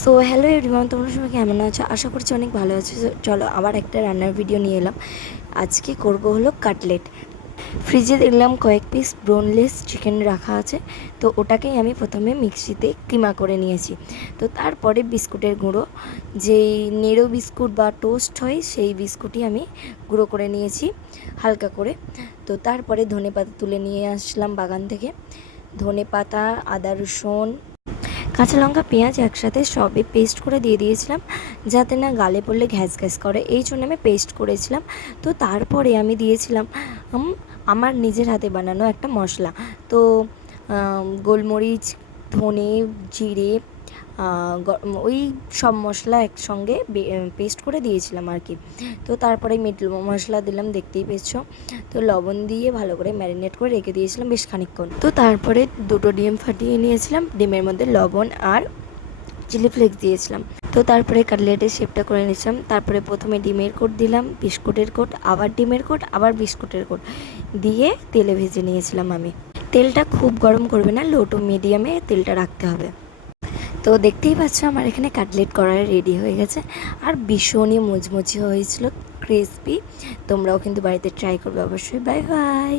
So hello everyone, তোমরা সবাই কেমন আছো? আশা করছি অনেক ভালো আছো। চলো আবার একটা রান্নার ভিডিও নিয়ে এলাম। আজকে করব হলো কাটলেট। ফ্রিজে দেখলাম কয়েক পিস বোনলেস চিকেন রাখা আছে, তো ওটাকেই আমি প্রথমে মিক্সিতে কিমা করে নিয়েছি। তো তারপরে বিস্কুটের গুঁড়ো, যেই নেড়ো বিস্কুট বা টোস্ট হয় সেই বিস্কুটই আমি গুঁড়ো করে নিয়েছি হালকা করে। তো তারপরে ধনেপাতা তুলে নিয়ে আসলাম বাগান থেকে। ধনেপাতা, আদা, রসুন, কাঁচা লঙ্কা, পেঁয়াজ একসাথে সবই পেস্ট করে দিয়ে দিয়েছিলাম, যাতে না গালে পড়লে ঘ্যাস ঘ্যাস করে, এই জন্য আমি পেস্ট করেছিলাম। তো তারপরে আমি দিয়েছিলাম আমার নিজের হাতে বানানো একটা মশলা। তো গোলমরিচ, ধনে, জিরে, ওই সব মশলা একসঙ্গে পেস্ট করে দিয়েছিলাম আর কি। তো তারপরে মিট মশলা দিলাম, দেখতেই পেয়েছো। তো লবণ দিয়ে ভালো করে ম্যারিনেট করে রেখে দিয়েছিলাম বেশ খানিকক্ষণ। তো তারপরে দুটো ডিম ফাটিয়ে নিয়েছিলাম, ডিমের মধ্যে লবণ আর চিলি ফ্লেক্স দিয়েছিলাম। তো তারপরে কাটলেটের শেপটা করে নিয়েছিলাম। তারপরে প্রথমে ডিমের কোট দিলাম, বিস্কুটের কোট, আবার ডিমের কোট, আবার বিস্কুটের কোট দিয়ে তেলে ভেজে নিয়েছিলাম আমি। তেলটা খুব গরম করবে না, লো টু মিডিয়ামে তেলটা রাখতে হবে। তো দেখতেই পাচ্ছ আমার এখানে কাটলেট করা রেডি হয়ে গেছে, আর ভীষণই মুচমুচে হয়েছিল, ক্রিসপি। তোমরাও কিন্তু বাড়িতে ট্রাই করবে অবশ্যই। Bye bye.